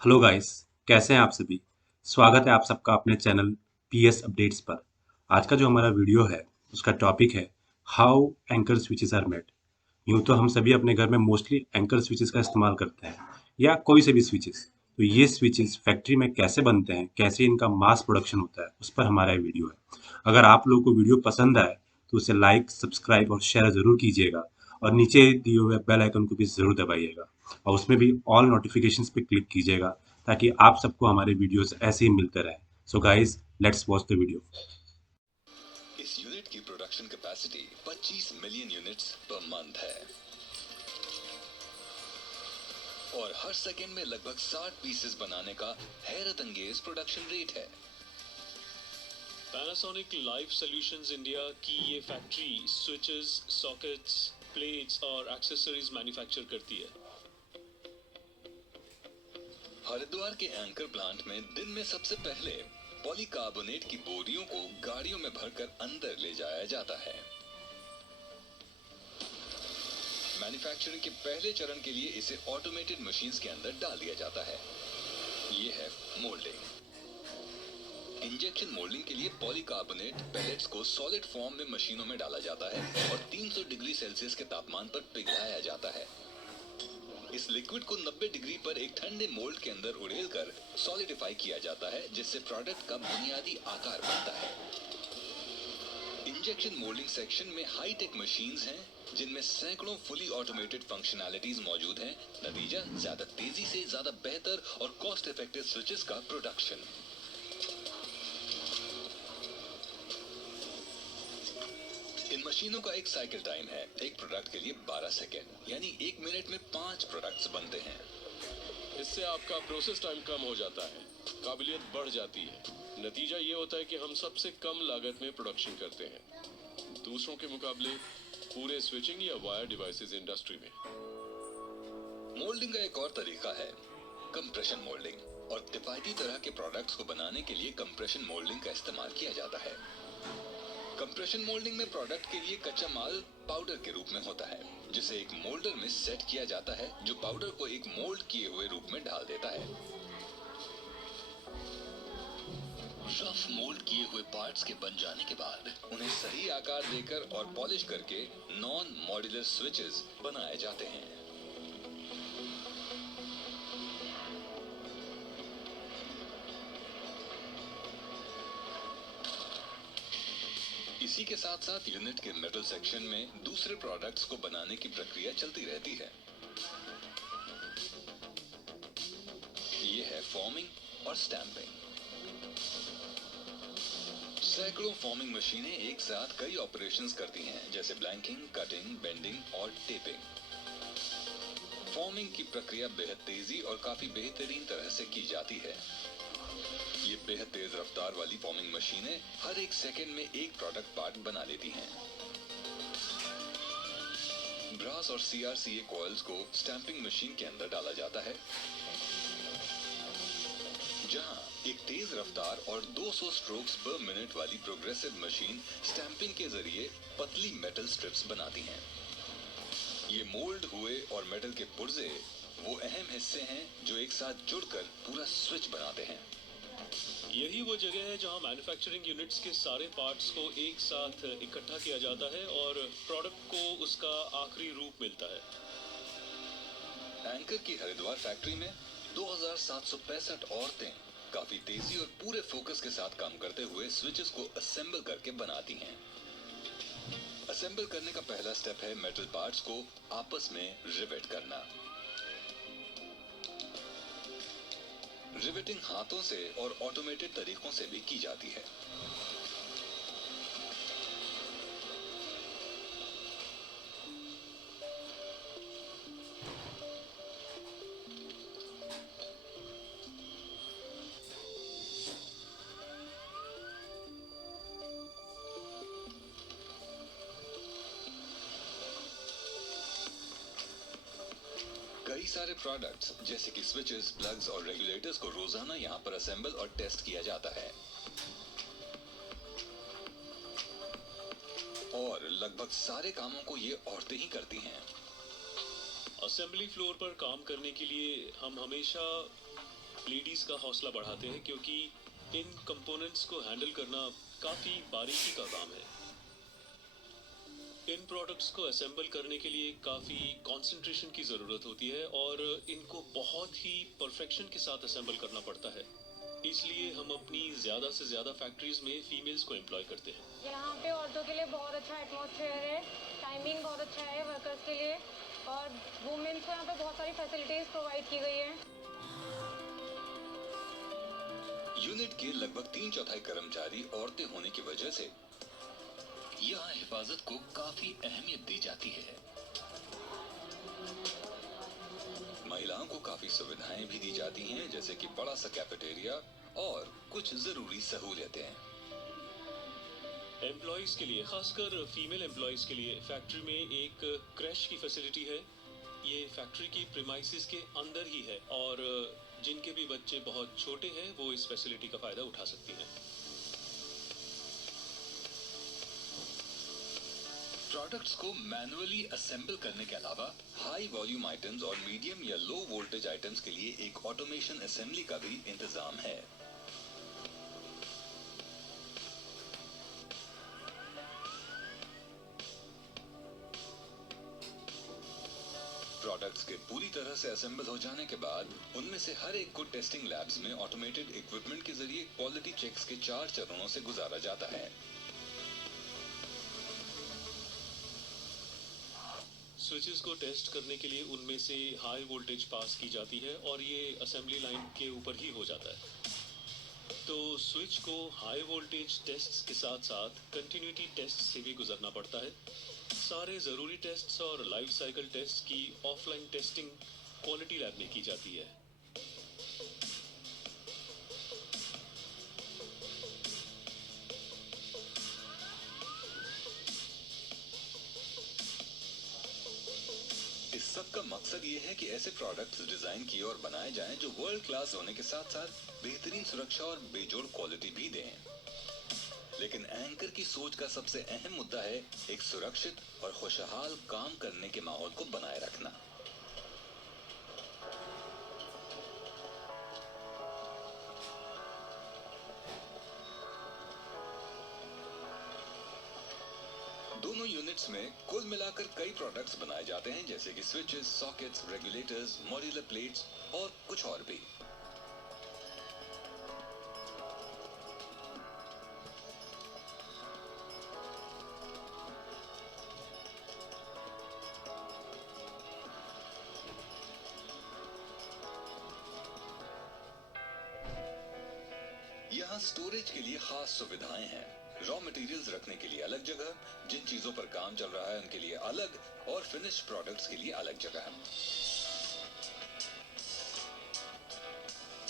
Hello guys, कैसे हैं आप सभी? स्वागत है आप सबका अपने चैनल पीएस अपडेट्स पर। आज का जो हमारा वीडियो है, उसका टॉपिक है how anchor switches are made. यूँ तो हम सभी अपने घर में मोस्टली एंकर स्विचेस का इस्तेमाल करते हैं या कोई से भी स्विचेस। तो ये स्विचेस फैक्ट्री में कैसे बनते हैं, कैसे इनका मास प्रोडक्शन होता है, उस पर हमारा ये वीडियो है। अगर आप लोगों को वीडियो पसंद आए तो उसे लाइक, सब्सक्राइब और शेयर ज़रूर कीजिएगा और नीचे दिए हुए बेल आइकन को भी ज़रूर दबाइएगा और उसमें भी ऑल नोटिफिकेशंस पे क्लिक कीजिएगा ताकि आप सबको हमारे वीडियोस ऐसे ही मिलते रहें। So guys, let's watch the video. इस यूनिट की production capacity 25 million units per month है और हर सेकेंड में लगभग 60 पीसेस बनाने का हैरत अंगेज प्रोडक्शन रेट है। पैनासोनिक लाइफ सॉल्यूशंस इंडिया की ये फैक्ट्री स्विचेस, सॉकेट्स, प्लेट्स और एक्सेसरीज मैन्युफैक्चर करती है। हरिद्वार के एंकर प्लांट में दिन में सबसे पहले पॉलीकार्बोनेट की बोरियों को गाड़ियों में भरकर अंदर ले जाया जाता है। मैन्युफैक्चरिंग के पहले चरण के लिए इसे ऑटोमेटेड मशीन्स के अंदर डाल दिया जाता है। ये है मोल्डिंग। इंजेक्शन मोल्डिंग के लिए पॉलीकार्बोनेट पैलेट्स को सॉलिड फॉर्म में मशीनों में डाला जाता है और 300 डिग्री सेल्सियस के तापमान पर पिघलाया जाता है। इस लिक्विड को 90 डिग्री पर एक ठंडे मोल्ड के अंदर उड़ेलकर सॉलिडिफाई किया जाता है, जिससे प्रोडक्ट का बुनियादी आकार बनता है। इंजेक्शन मोल्डिंग सेक्शन में हाई टेक मशीन्स हैं, जिनमें सैकड़ों फुली ऑटोमेटेड फंक्शनैलिटीज मौजूद हैं। नतीजा ज्यादा तेजी से ज्यादा बेहतर और कॉस्ट इफेक्टिव स्विचेस का प्रोडक्शन। इन मशीनों का एक साइकिल टाइम है एक प्रोडक्ट के लिए 12 सेकेंड, यानी 1 मिनट में 5 प्रोडक्ट्स बनते हैं। इससे आपका प्रोसेस टाइम कम हो जाता है, काबिलियत बढ़ जाती है। नतीजा ये होता है कि हम सबसे कम लागत में प्रोडक्शन करते हैं, दूसरों के मुकाबले पूरे स्विचिंग या वायर डिवाइसेस इंडस्ट्री में। मोल्डिंग का एक और तरीका है कंप्रेशन मोल्डिंग, और किफायती तरह के प्रोडक्ट्स को बनाने के लिए कंप्रेशन मोल्डिंग का इस्तेमाल किया जाता है। कंप्रेशन मोल्डिंग में प्रोडक्ट के लिए कच्चा माल पाउडर के रूप में होता है, जिसे एक मोल्डर में सेट किया जाता है, जो पाउडर को एक मोल्ड किए हुए रूप में ढाल देता है। रफ मोल्ड किए हुए पार्ट्स के बन जाने के बाद उन्हें सही आकार देकर और पॉलिश करके नॉन मॉड्यूलर स्विचेस बनाए जाते हैं। इसी के साथ साथ यूनिट के मेटल सेक्शन में दूसरे प्रोडक्ट्स को बनाने की प्रक्रिया चलती रहती है। ये है फॉर्मिंग और स्टैंपिंग। सैकड़ों फॉर्मिंग मशीनें एक साथ कई ऑपरेशंस करती हैं, जैसे ब्लैंकिंग, कटिंग, बेंडिंग और टेपिंग। फॉर्मिंग की प्रक्रिया बेहद तेजी और काफी बेहतरीन तरह से की जाती है। ये बेहद तेज रफ्तार वाली फॉर्मिंग मशीनें हर एक सेकंड में एक प्रोडक्ट पार्ट बना लेती हैं। ब्रास और सीआरसीए कॉइल्स को स्टैंपिंग मशीन के अंदर डाला जाता है, जहां एक तेज रफ्तार और 200 स्ट्रोक्स पर मिनट वाली प्रोग्रेसिव मशीन स्टैंपिंग के जरिए पतली मेटल स्ट्रिप्स बनाती हैं। ये मोल्ड हुए और मेटल के पुर्जे वो अहम हिस्से हैं जो एक साथ जुड़कर पूरा स्विच बनाते हैं। यही वो जगह है जहां मैन्युफैक्चरिंग यूनिट्स के सारे पार्ट्स को एक साथ इकट्ठा किया जाता है और प्रोडक्ट को उसका आखिरी रूप मिलता है। एंकर की हरिद्वार फैक्ट्री में 2765 औरतें काफी तेजी और पूरे फोकस के साथ काम करते हुए स्विचेस को असेंबल करके बनाती हैं। असेंबल करने का पहला स्टेप है मेटल पार्ट्स को आपस में रिवेट करना। रिवेटिंग हाथों से और ऑटोमेटेड तरीकों से भी की जाती है। कई सारे प्रोडक्ट्स जैसे कि स्विचेस, प्लग्स और रेगुलेटर्स को रोजाना यहां पर असेंबल और टेस्ट किया जाता है और लगभग सारे कामों को ये औरतें ही करती हैं। असेंबली फ्लोर पर काम करने के लिए हम हमेशा लेडीज का हौसला बढ़ाते हैं, क्योंकि इन कंपोनेंट्स को हैंडल करना काफ़ी बारीकी का काम है। इन प्रोडक्ट्स को असेंबल करने के लिए काफ़ी कंसंट्रेशन की ज़रूरत होती है और इनको बहुत ही परफेक्शन के साथ असेंबल करना पड़ता है। इसलिए हम अपनी ज़्यादा से ज़्यादा फैक्ट्रीज में फीमेल्स को एम्प्लॉय करते हैं। यहाँ पे औरतों के लिए बहुत अच्छा एटमॉस्फेयर है, टाइमिंग बहुत अच्छा है वर्कर्स के लिए, और वुमेन्स को यहाँ पे बहुत सारी फैसिलिटीज प्रोवाइड की गई है। यूनिट के लगभग 3/4 कर्मचारी औरतें होने की वजह से यहाँ हिफाजत को काफी अहमियत दी जाती है। महिलाओं को काफी सुविधाएं भी दी जाती हैं, जैसे कि बड़ा सा कैफेटेरिया और कुछ जरूरी सहूलियतें। एम्प्लॉयज के लिए, खासकर फीमेल एम्प्लॉयज के लिए फैक्ट्री में एक क्रैश की फैसिलिटी है। ये फैक्ट्री की प्रीमाइसेस के अंदर ही है और जिनके भी बच्चे बहुत छोटे हैं वो इस फैसिलिटी का फायदा उठा सकती हैं। प्रोडक्ट्स को मैनुअली असेंबल करने के अलावा हाई वॉल्यूम आइटम्स और मीडियम या लो वोल्टेज आइटम्स के लिए एक ऑटोमेशन असेंबली का भी इंतजाम है। प्रोडक्ट्स के पूरी तरह से असेंबल हो जाने के बाद उनमें से हर एक को टेस्टिंग लैब्स में ऑटोमेटेड इक्विपमेंट के जरिए क्वालिटी चेक्स के 4 चरणों से गुजारा जाता है। स्विचेस को टेस्ट करने के लिए उनमें से हाई वोल्टेज पास की जाती है और ये असेंबली लाइन के ऊपर ही हो जाता है। तो स्विच को हाई वोल्टेज टेस्ट्स के साथ साथ कंटिन्यूटी टेस्ट से भी गुजरना पड़ता है। सारे ज़रूरी टेस्ट्स और लाइफ साइकिल टेस्ट की ऑफलाइन टेस्टिंग क्वालिटी लैब में की जाती है। इस सब का मकसद ये है कि ऐसे प्रोडक्ट्स डिजाइन किए और बनाए जाएं जो वर्ल्ड क्लास होने के साथ साथ बेहतरीन सुरक्षा और बेजोड़ क्वालिटी भी दें। लेकिन एंकर की सोच का सबसे अहम मुद्दा है एक सुरक्षित और खुशहाल काम करने के माहौल को बनाए रखना। दोनों यूनिट्स में कुल मिलाकर कई प्रोडक्ट्स बनाए जाते हैं, जैसे कि switches, sockets, regulators, modular plates और कुछ और भी। यहाँ स्टोरेज के लिए खास सुविधाएं हैं। रॉ मटेरियल्स रखने के लिए अलग जगह, जिन चीजों पर काम चल रहा है उनके लिए अलग, और फिनिश प्रोडक्ट्स के लिए अलग जगह।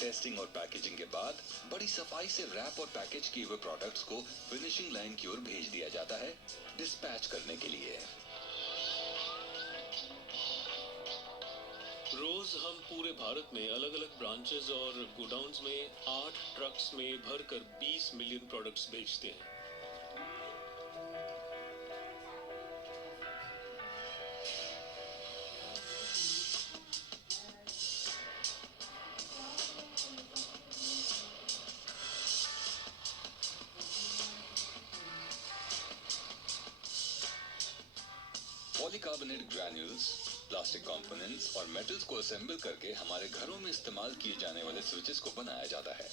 टेस्टिंग और पैकेजिंग के बाद बड़ी सफाई से रैप और पैकेज किए हुए प्रोडक्ट्स को फिनिशिंग लाइन की ओर भेज दिया जाता है डिस्पैच करने के लिए। रोज हम पूरे भारत में अलग अलग ब्रांचेस और गोडाउन्स में 8 ट्रक्स में भरकर 20 मिलियन प्रोडक्ट्स बेचते हैं। पॉलीकार्बोनेट ग्रैन्यूल्स, प्लास्टिक कंपोनेंट्स और मेटल्स को असेंबल करके हमारे घरों में इस्तेमाल किए जाने वाले स्विचेस को बनाया जाता है।